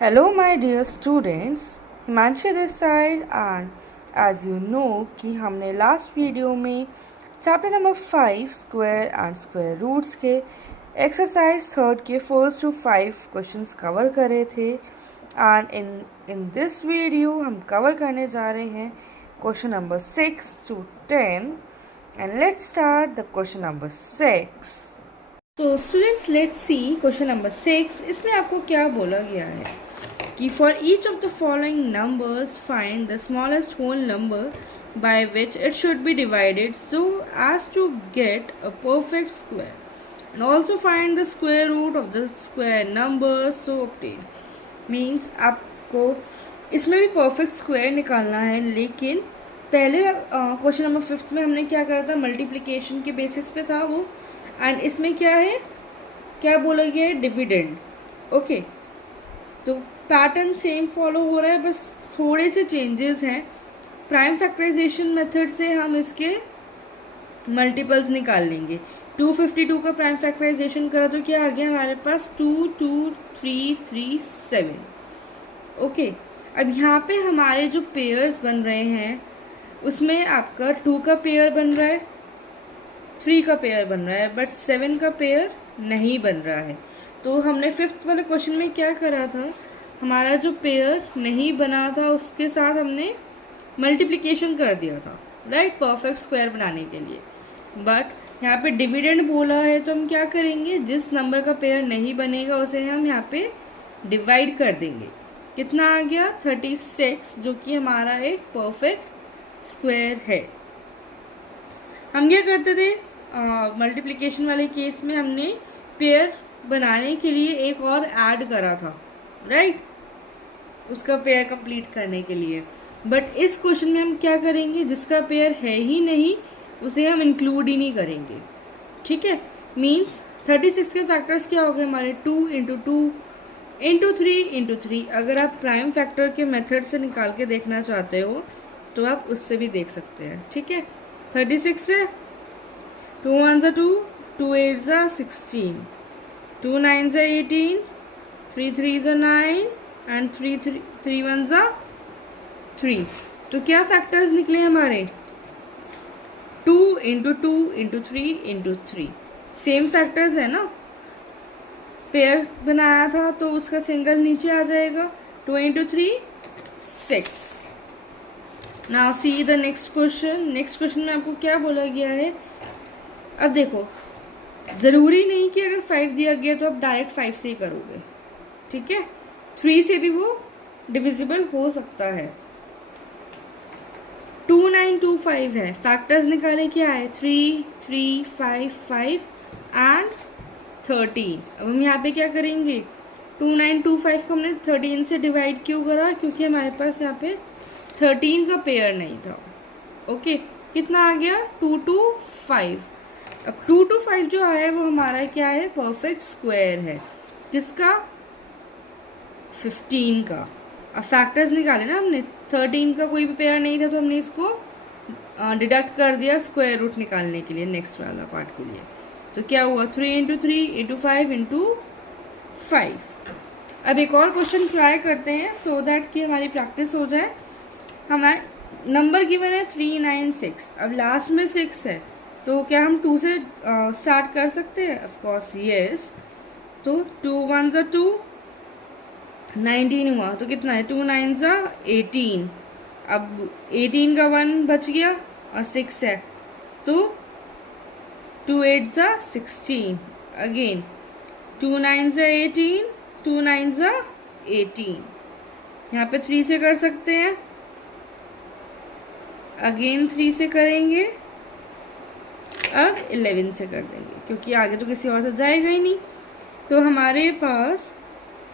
Hello my dear students, Himanshi this side and as you know कि हमने last video में chapter number 5 square and square roots के exercise 3 के first two 5 questions cover करे थे and in this video हम cover करने जा रहे हैं question number 6 to 10 and let's start the question number 6. So students, let's see question number 6. इसमें आपको क्या बोला गया है कि for each of the following numbers find the smallest whole number by which it should be divided so as to get a perfect square and also find the square root of the square number so obtained. Means आपको इसमें भी perfect square निकालना है, लेकिन पहले question number 5 में हमने क्या करा था, मल्टीप्लिकेशन के बेसिस पे था वो, एंड इसमें क्या है, क्या बोला गया है, डिविडेंड. ओके, तो पैटर्न सेम फॉलो हो रहा है, बस थोड़े से चेंजेस हैं. प्राइम फैक्टराइजेशन मेथड से हम इसके मल्टीपल्स निकाल लेंगे. 252 का प्राइम फैक्टराइजेशन करा तो क्या आ गया हमारे पास, 2 2 3 3 7. ओके, अब यहाँ पे हमारे जो पेयर्स बन रहे हैं उसमें आपका 2 का पेयर बन रहा है, 3 का पेयर बन रहा है, बट 7 का पेयर नहीं बन रहा है. तो हमने 5th वाले क्वेश्चन में क्या करा था, हमारा जो पेयर नहीं बना था उसके साथ हमने मल्टीप्लिकेशन कर दिया था, राइट, परफेक्ट स्क्वायर बनाने के लिए. बट यहाँ पे डिविडेंड बोला है तो हम क्या करेंगे, जिस नंबर का पेयर नहीं बनेगा उसे हम यहाँ पे डिवाइड कर देंगे. कितना आ गया, 36, जो कि हमारा एक परफेक्ट स्क्वायर है. हम क्या करते थे, मल्टीप्लिकेशन वाले केस में हमने पेयर बनाने के लिए एक और ऐड करा था, राइट, उसका पेयर कंप्लीट करने के लिए. बट इस क्वेश्चन में हम क्या करेंगे, जिसका पेयर है ही नहीं उसे हम इंक्लूड ही नहीं करेंगे. ठीक है, मीन्स 36 के फैक्टर्स क्या हो गए हमारे, 2 इंटू 2 इंटू 3 इंटू 3. अगर आप प्राइम फैक्टर के मेथड से निकाल के देखना चाहते हो तो आप उससे भी देख सकते हैं. ठीक है, 36 से 2 1 2, 2 8 16, 2 9 18, 3 3 9 एंड 3 1 3. तो क्या फैक्टर्स निकले हमारे, 2 into 2 into 3 into 3. Same factors है ना, पेयर बनाया था तो उसका सिंगल नीचे आ जाएगा. 2 into 3 6. Now see the next question. Next question में आपको क्या बोला गया है, अब देखो, ज़रूरी नहीं कि अगर 5 दिया गया तो आप डायरेक्ट 5 से ही करोगे. ठीक है, 3 से भी वो डिविजिबल हो सकता है. 2925 है, फैक्टर्स निकाले क्या है, 3 3 5 5 एंड 13. अब हम यहाँ पे क्या करेंगे, 2925 को हमने 13 से डिवाइड क्यों करा, क्योंकि हमारे पास यहाँ पे 13 का पेयर नहीं था. ओके, कितना आ गया, 2 2 5. अब 2 2 5 जो आया है वो हमारा क्या है, परफेक्ट स्क्वायर है. किसका, 15 का. अब फैक्टर्स निकाले ना हमने, 13 का कोई भी पेयर नहीं था तो हमने इसको डिडक्ट कर दिया स्क्वायर रूट निकालने के लिए, नेक्स्ट वाला पार्ट के लिए. तो क्या हुआ, 3 इंटू 3 इंटू 5 इंटू 5. अब एक और क्वेश्चन ट्राई करते हैं सो दैट कि हमारी प्रैक्टिस हो जाए. हमारे नंबर गिवन है 3 9 6. अब लास्ट में 6 है तो क्या हम 2 से स्टार्ट कर सकते हैं, ऑफ कोर्स यस. तो 2 1 2, 19 हुआ तो कितना है, 2 9 18. अब 18 का 1 बच गया और 6 है तो 2 8 16. अगेन 2 9 18, 2 9 18. यहाँ पे 3 से कर सकते हैं, अगेन 3 से करेंगे, अब 11 से कर देंगे क्योंकि आगे तो किसी और से जाएगा ही नहीं. तो हमारे पास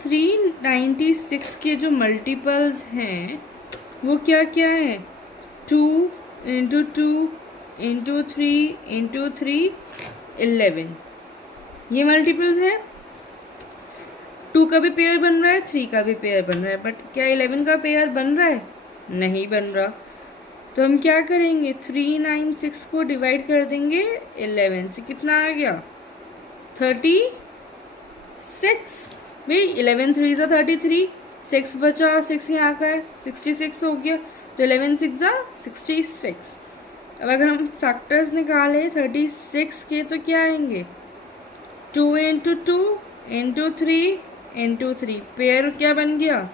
396 के जो मल्टीपल्स हैं वो क्या क्या है, 2 इंटू 2 इंटू 3 इंटू 3 11. ये मल्टीपल्स है. 2 का भी पेयर बन रहा है, 3 का भी पेयर बन रहा है, बट क्या 11 का पेयर बन रहा है, नहीं बन रहा. तो हम क्या करेंगे, 396 को डिवाइड कर देंगे 11 से. कितना आ गया, 36. भाई 11 3 33, 6 बचा और 6 यहाँ का है, 66 हो गया। तो 11 6 ज़ा 66। अब अगर हम फैक्टर्स निकालें 36 के तो क्या आएंगे, 2 इंटू 2 इंटू 3 इंटू 3, पेयर क्या बन गया,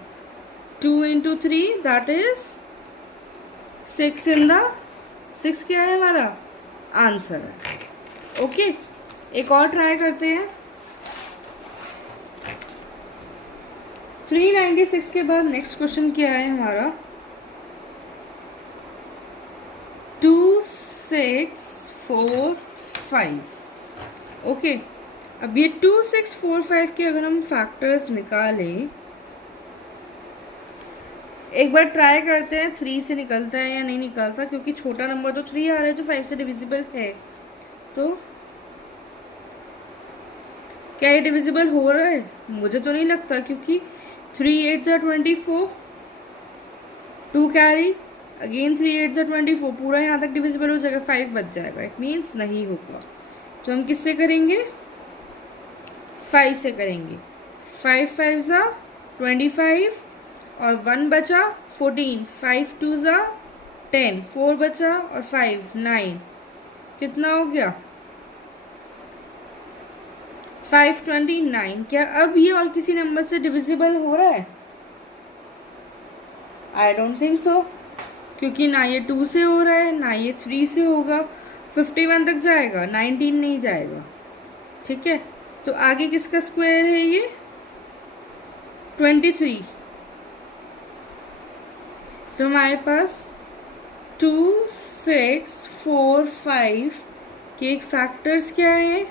2 into 3 that is 6 in the 6 क्या है हमारा आंसर है। ओके, एक और ट्राई करते हैं। 396 के बाद नेक्स्ट क्वेश्चन क्या है हमारा, 2 6 4 5। ओके, अब ये 2 6 4 5 के अगर हम फैक्टर्स निकालें, एक बार ट्राई करते हैं 3 से निकलता है या नहीं निकलता, क्योंकि छोटा नंबर तो 3 आ रहा है जो 5 से डिविजिबल है। तो क्या ये डिविजिबल हो रहा है, मुझे तो नहीं लगता, क्योंकि 3 8 ज़ा 24, 2 कैरी, अगेन 3 8 ज़ा 24, पूरा यहाँ तक डिविजिबल हो जाएगा, 5 बच जाएगा, इट मीन्स नहीं होगा। तो हम किससे करेंगे, 5 से करेंगे। 5 5 ज़ा 25 और 1 बचा 14, 5 2 ज़ा 10, 4 बचा और 5 9, कितना हो गया 529। क्या अब ये और किसी नंबर से डिविजिबल हो रहा है, आई डोंट थिंक सो, क्योंकि ना ये 2 से हो रहा है ना ये 3 से होगा। 51 तक जाएगा, 19 नहीं जाएगा। ठीक है, तो आगे किसका स्क्वायर है ये, 23। तो हमारे पास 2 6 4 5 के एक फैक्टर्स क्या है,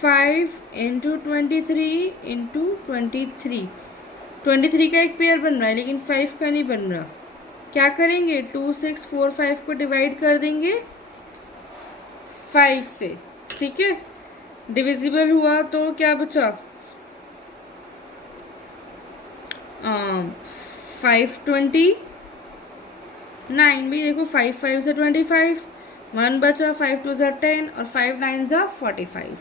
5 इंटू 23 इंटू 23। 23 का एक पेयर बन रहा है लेकिन 5 का नहीं बन रहा। क्या करेंगे, 2 6 4 5 को डिवाइड कर देंगे 5 से। ठीक है, डिविजिबल हुआ तो क्या बचा, 529 भी देखो, 5 5 से 25, 1 बचा, 5 2 ज़ा 10 और 5 9 ज़ा 45।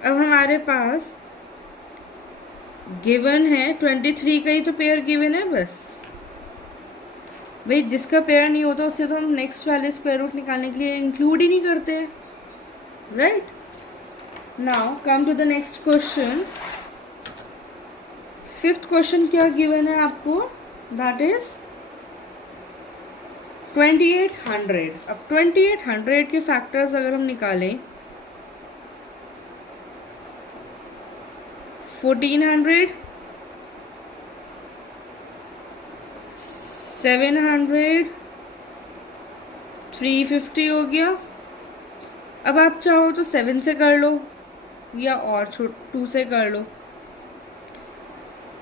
अब हमारे पास गिवन है 23 का ही तो पेयर गिवन है बस। भाई जिसका पेयर नहीं होता उससे तो हम नेक्स्ट वाले स्क्वायर रूट निकालने के लिए इंक्लूड ही नहीं करते, right. Now come to the next question. 5th question क्या गिवन है आपको, दैट इज 2800। अब 2800 के फैक्टर्स अगर हम निकालें, 1400, 700, 350 हो गया। अब आप चाहो तो 7 से कर लो या और 2 से कर लो।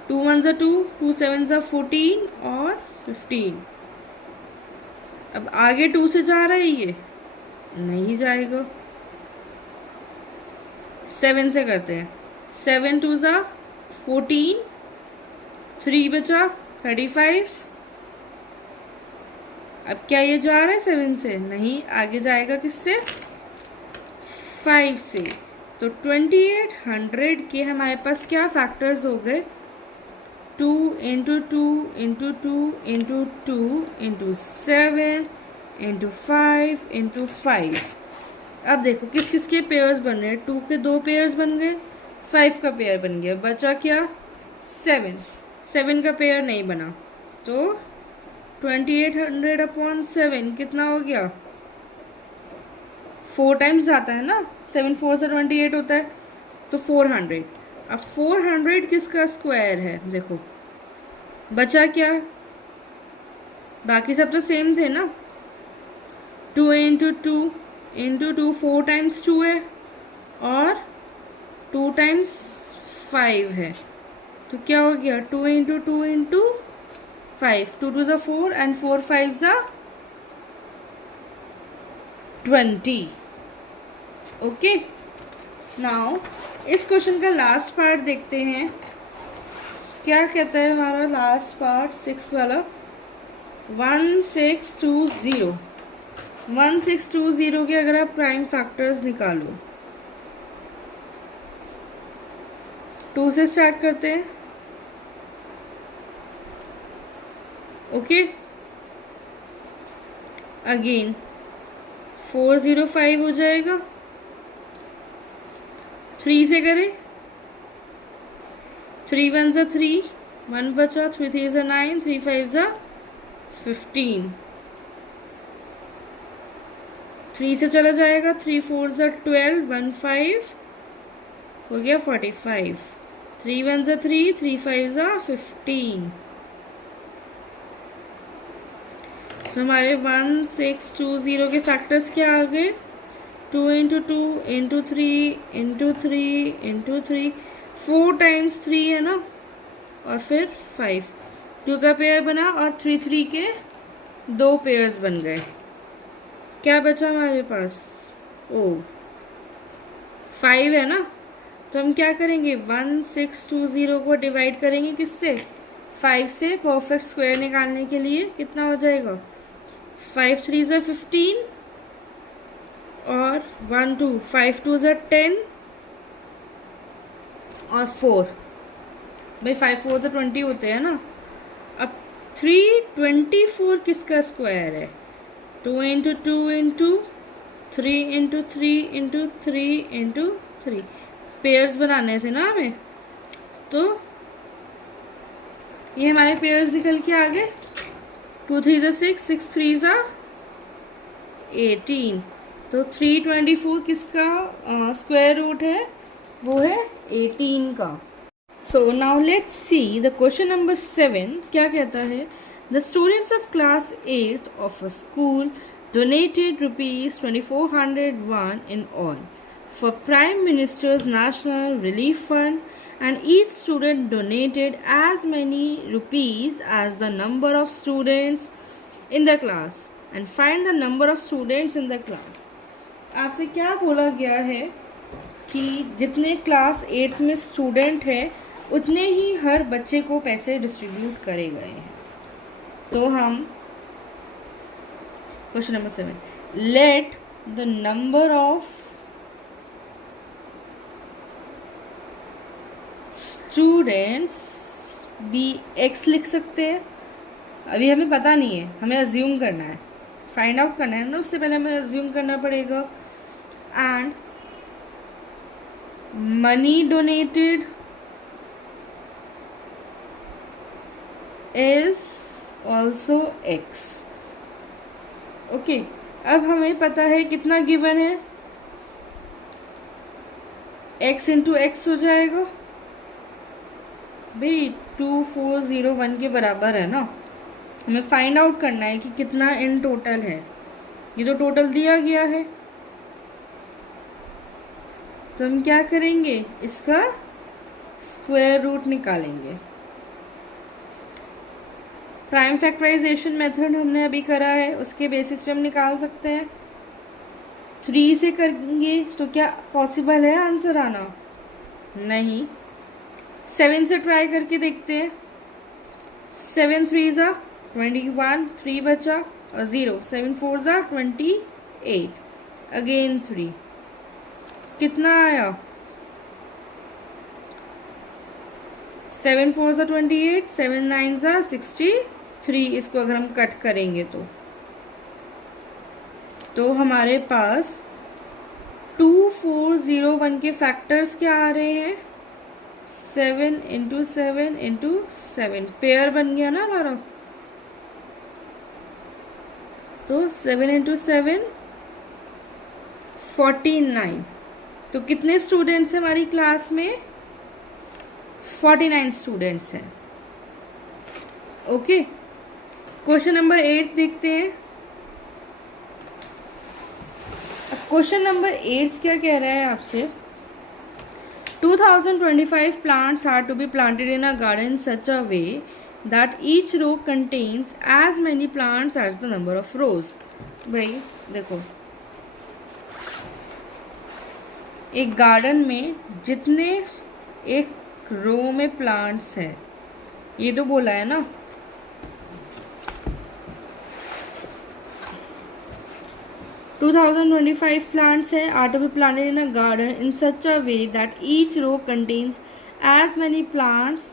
2 1 ज़ा 2, 2 7 ज़ा 14 और 15। अब आगे 2 से जा रहा है ये, नहीं जाएगा। 7 से करते हैं, 7 2 ज़ा 14, 3 बचा 35। अब क्या ये जा रहा है 7 से, नहीं, आगे जाएगा किससे, 5 से। तो 2800 के हमारे पास क्या फैक्टर्स हो गए, 2 into 2 into 2 into 2 into 7 into 5 into 5। अब देखो किस किस के पेयर्स बन रहे हैं, 2 के 2 पेयर्स बन गए, 5 का पेयर बन गया, बचा क्या 7। 7 का पेयर नहीं बना, तो 2800 अपॉन 7 कितना हो गया, 4 टाइम्स जाता है ना, 7 4 से 28 होता है, तो 400। अब 400 किसका स्क्वायर है, देखो बचा क्या, बाकी सब तो सेम थे ना। 2 इंटू 2 इंटू 2, 4 टाइम्स 2 है और 2 टाइम्स 5 है, तो क्या हो गया 2 इंटू 2 इंटू 5, 2 2 ज़ा 4 एंड 4 5 ज़ा 20। ओके, नाउ इस क्वेश्चन का लास्ट पार्ट देखते हैं, क्या कहता है हमारा लास्ट पार्ट 6th वाला। 1620, 1620 के अगर आप प्राइम फैक्टर्स निकालो, 2 से स्टार्ट करते हैं, ओके, अगेन 405 हो जाएगा। 3 से करें, 3 1 ज़ा 3, 1 बचा, 3 3 ज़ा 9, 3 5 ज़ा 15, 3 से चला जाएगा, 3 4 ज़ा 12, 1 5 हो गया 45, 3 1 ज़ा 3, 3 5 ज़ा 15। तो हमारे 1620 के फैक्टर्स क्या आ गए? 2 into 2 into 3 into 3 into 3, 4 times 3 है ना, और फिर 5, 2 का पेयर बना और 3 3 के 2 पेयर्स बन गए। क्या बचा हमारे पास? ओ 5 है ना, तो हम क्या करेंगे, 1620 को डिवाइड करेंगे किससे? 5 से। परफेक्ट स्क्वायर निकालने के लिए कितना हो जाएगा? 5 3 ज़ा 15 और 1 2, 5 2 ज़ा 10 और 4, भाई 5 4 ज़ा 20 होते हैं ना। अब 324 किसका स्क्वायर है? 2 into 2 into 3 into 3 into 3 into 3, pairs बनाने थे ना हमें, तो ये हमारे पेयर्स निकल के आ गए। 2 3 ज़ा 6, 6 3 ज़ा 18, तो 324 किसका स्क्वायर रूट है? वो है 18 का। So now let's see the question number 7 क्या कहता है। The students of class 8th of a school donated rupees 2401 in all for Prime Minister's National Relief Fund, and each student donated as many rupees as the number of students in the class, and find the number of students in the class. आपसे क्या बोला गया है कि जितने class 8th में student है उतने ही हर बच्चे को पैसे डिस्ट्रीब्यूट करे गए हैं। तो हम question number 7, let the number of students be x लिख सकते हैं। अभी हमें पता नहीं है, हमें अज्यूम करना है, फाइंड आउट करना है ना, उससे पहले हमें अज्यूम करना पड़ेगा। And money donated is also x। Okay, अब हमें पता है कितना गिवन है, x इंटू एक्स हो जाएगा भाई 2401 के बराबर है ना। हमें फाइंड आउट करना है कि कितना इन टोटल है। ये तो टोटल दिया गया है, तो हम क्या करेंगे, इसका स्क्वायर रूट निकालेंगे। प्राइम फैक्टराइजेशन मेथड हमने अभी करा है, उसके बेसिस पे हम निकाल सकते हैं। 3 से करेंगे तो क्या पॉसिबल है आंसर आना? नहीं। 7 से ट्राई करके देखते हैं। 7 3 ज़ा 21, 3 बचा और 0, 7 4 ज़ा 28, अगेन 3, कितना आया? 7 4 ज़ा 28, 7 9 ज़ा 63। इसको अगर हम कट करेंगे तो हमारे पास 2401 के फैक्टर्स क्या आ रहे हैं? 7 इंटू 7 इंटू 7, पेयर बन गया ना हमारा। तो 7 इंटू 7 49। तो कितने स्टूडेंट्स हैं हमारी क्लास में? 49 स्टूडेंट्स हैं। ओके, क्वेश्चन नंबर 8 देखते हैं। अब क्वेश्चन नंबर 8 क्या कह रहा है आपसे? 2025 plants are to be planted in a garden in such a way that each row contains as many plants as the number of rows. भाई देखो, एक गार्डन में जितने एक रो में प्लांट्स हैं, ये तो बोला है ना। टू 2025 plants है are to be planted in a garden in such a way that each row contains as many plants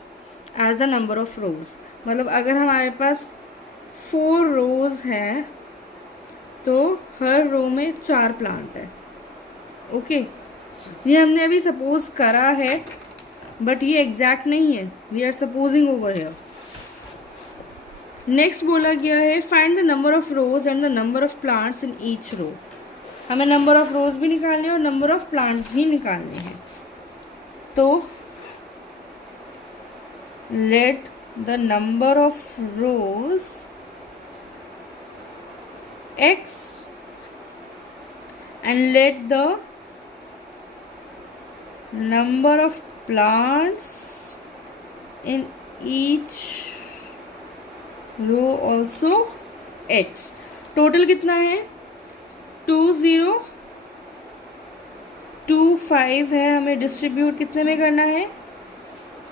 as the number of rows. मतलब अगर हमारे पास 4 रोज हैं तो हर रो में 4 प्लांट है। ओके, ये हमने अभी सपोज करा है बट ये एग्जैक्ट नहीं है, we are supposing over here. Next बोला गया है find the number of rows and the number of plants in each row. हमें नंबर ऑफ रोज भी निकालने हैं और नंबर ऑफ प्लांट्स भी निकालने हैं। तो late the number of rose x and let the number of plants in each row also x। Total कितना है 2025 है। हमें डिस्ट्रीब्यूट कितने में करना है,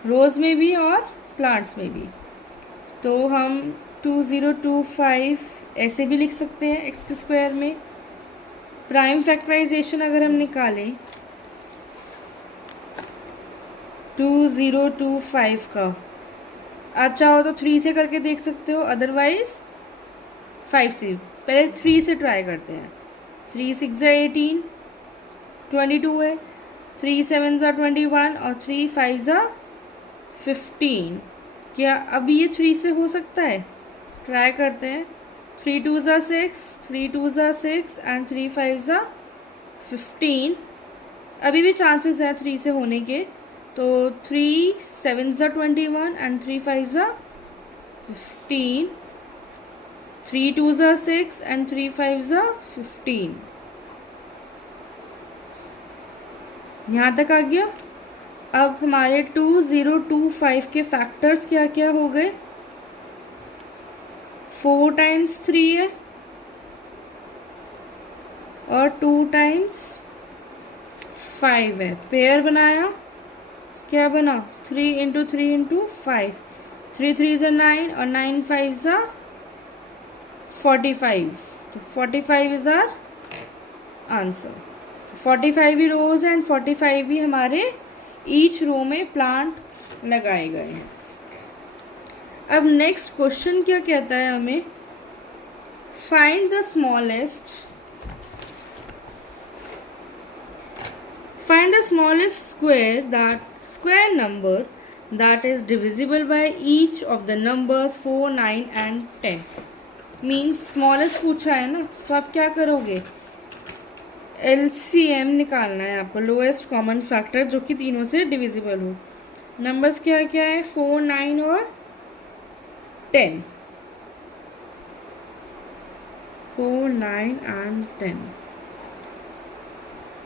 रोज में भी और प्लांट्स में भी। तो हम 2025 ऐसे भी लिख सकते हैं एक्स के स्क्वायर में। प्राइम फैक्टराइजेशन अगर हम निकालें 2025 का, आप चाहो तो 3 से करके देख सकते हो, अदरवाइज 5 से। पहले 3 से ट्राई करते हैं। 3 6 18, 22 है, 3 7 21 और 3 5 15। क्या अब ये 3 से हो सकता है? ट्राई करते हैं। 3 2 6, 3 2 6 एंड 3 5 15। अभी भी चांसेस हैं 3 से होने के। तो 3 7 21 एंड 3 5 15, 3 2 6 एंड 3 5 15। यहाँ तक आ गया। अब हमारे 2025 के फैक्टर्स क्या क्या हो गए? 4 टाइम्स 3 है और 2 टाइम्स 5 है। पेयर बनाया, क्या बना? 3 इंटू 3 इंटू 5, 3 3 9 और 9 5 45। तो 45 इज आर आंसर। 45 ही रोज एंड 45 ही हमारे ईच रो में प्लांट लगाए गए हैं। अब नेक्स्ट क्वेश्चन क्या कहता है हमें? Find the smallest square number that is divisible by each of the numbers 4 9 and 10। Means smallest पूछा है ना, तो आप क्या करोगे? LCM निकालना है आपको, लोएस्ट कॉमन फैक्टर, जो कि तीनों से डिविजिबल हो। नंबर्स क्या क्या है? 4 9 और 10। 4 9 and 10।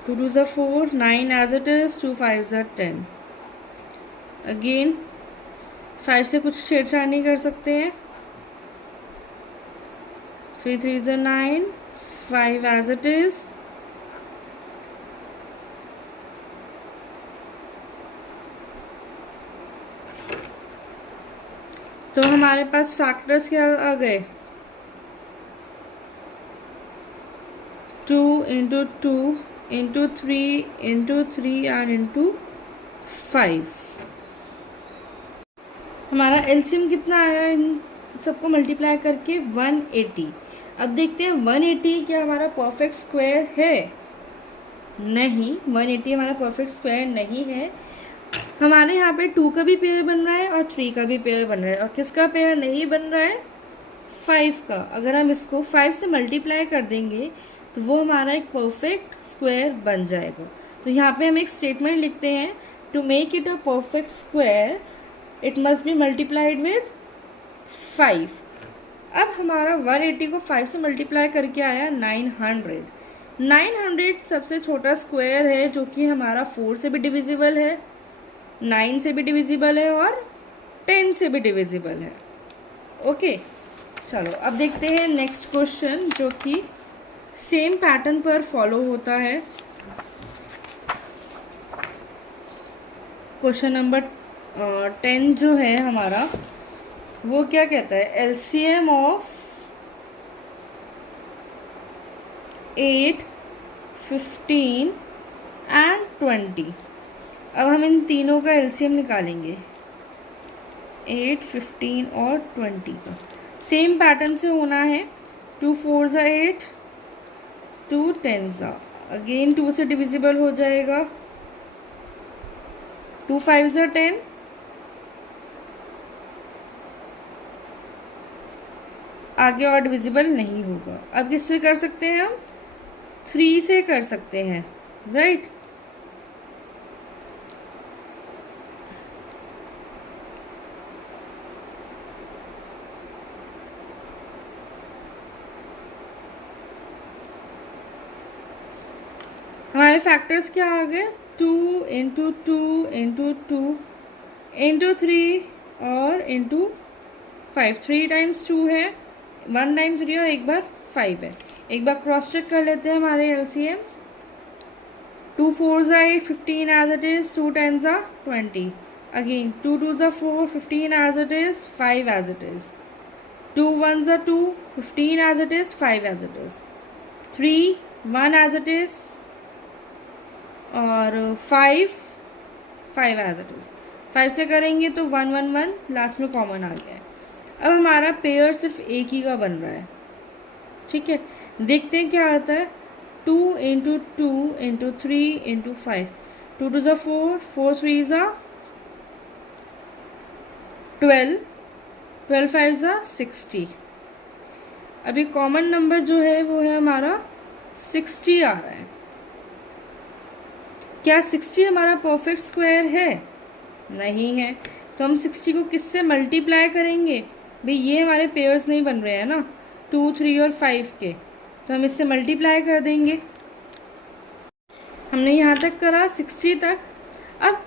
2 2s are 4, 9 as it is, 2 5s are 10। Again 5 से कुछ छेड़छाड़ नहीं कर सकते हैं। 3 3s are 9, 5 as it is, तो हमारे पास फैक्टर्स क्या आ गए? 2 into 2 into 3 into 3 and into 5। हमारा एलसीएम कितना आया इन सबको मल्टीप्लाई करके? 180। अब देखते हैं 180 क्या हमारा परफेक्ट स्क्वायर है? नहीं, 180 हमारा परफेक्ट स्क्वायर नहीं है। हमारे यहाँ पे 2 का भी पेयर बन रहा है और 3 का भी पेयर बन रहा है, और किसका पेयर नहीं बन रहा है? 5 का। अगर हम इसको 5 से मल्टीप्लाई कर देंगे तो वो हमारा एक परफेक्ट स्क्वायर बन जाएगा। तो यहाँ पे हम एक स्टेटमेंट लिखते हैं, to make it a perfect square it must be multiplied with 5। अब हमारा 180 को 5 से मल्टीप्लाई करके आया 900। 900 सबसे छोटा स्क्वायर है, जो कि हमारा 4 से भी डिविजिबल है, 9 से भी डिविजिबल है और 10 से भी डिविजिबल है। ओके, चलो अब देखते हैं नेक्स्ट क्वेश्चन, जो कि सेम पैटर्न पर फॉलो होता है। क्वेश्चन नंबर 10 जो है हमारा, वो क्या कहता है? LCM of 8 15 and 20। अब हम इन तीनों का एलसीएम निकालेंगे, 8 15 और 20 का। सेम पैटर्न से होना है। 2 4 ज़ा 8, 2 10 ज़ा, अगेन 2 से डिविजिबल हो जाएगा। 2 5 ज़ा 10, आगे और डिविजिबल नहीं होगा। अब किससे कर सकते हैं हम? 3 से कर सकते हैं, राइट। हमारे फैक्टर्स क्या आ गए? 2 इंटू 2 इंटू 2 इंटू 3 और इंटू 5। 3 टाइम्स 2 है, 1 टाइम 3 और एक बार 5 है। एक बार क्रॉस चेक कर लेते हैं हमारे LCMs। 2 4 ज़ा 8, 15 एज इट इज, 2 10 ज़ा 20, अगेन 2 2 ज़ा 4, 15 as it is, 5 as it is, 2 1 ज़ा 2, 15 as it is, 5 as it is, 3 1 as it is और 5 एज इट इज। 5 से करेंगे तो 1 1 1, लास्ट में कॉमन आ गया है। अब हमारा पेयर सिर्फ एक ही का बन रहा है, ठीक है। देखते हैं क्या आता है। 2 इंटू 2 इंटू 3 इंटू 5, 2 2 ज़ा 4, 4 3 ज़ा 12, 12 5 ज़ा 60। अभी कॉमन नंबर जो है वो है हमारा 60 आ रहा है। क्या 60 हमारा परफेक्ट स्क्वायर है? नहीं है। तो हम 60 को किससे मल्टीप्लाई करेंगे? भाई ये हमारे पेयर्स नहीं बन रहे हैं ना, 2 3 और 5 के, तो हम इससे मल्टीप्लाई कर देंगे। हमने यहाँ तक करा 60 तक। अब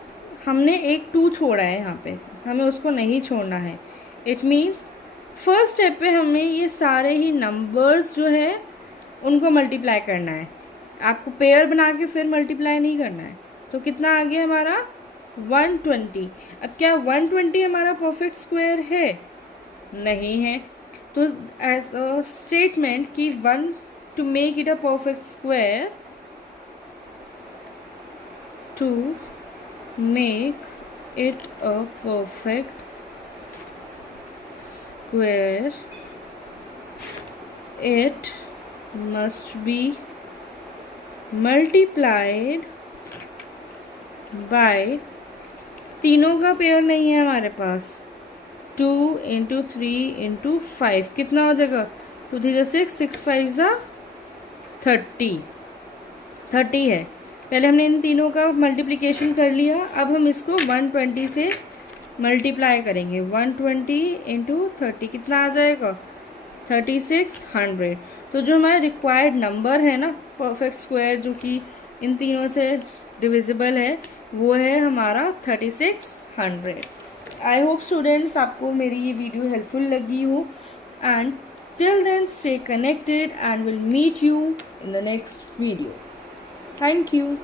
हमने एक 2 छोड़ा है यहाँ पे, हमें उसको नहीं छोड़ना है। इट मीन्स फर्स्ट स्टेप पे हमें ये सारे ही नंबर्स जो है उनको मल्टीप्लाई करना है। आपको पेयर बना के फिर मल्टीप्लाई नहीं करना है। तो कितना आ गया हमारा? 120। अब क्या 120 हमारा परफेक्ट स्क्वायर है? नहीं है। तो एज अ स्टेटमेंट कि 1 to make it a perfect square, to make it a perfect square it must be multiplied by, तीनों का पेयर नहीं है हमारे पास, 2 इंटू 3 इंटू 5, कितना हो जाएगा? 2 3 ज़ा 6, 6 5 ज़ा 30 है। पहले हमने इन तीनों का मल्टीप्लिकेशन कर लिया, अब हम इसको 120 से मल्टीप्लाई करेंगे। 120 इंटू 30 कितना आ जाएगा? 3600। तो जो हमारा रिक्वायर्ड नंबर है ना परफेक्ट स्क्वायर, जो कि इन तीनों से डिविजिबल है, वो है हमारा 3600। आई होप स्टूडेंट्स आपको मेरी ये वीडियो हेल्पफुल लगी हो, and till then stay connected and will meet you in the next video. Thank you.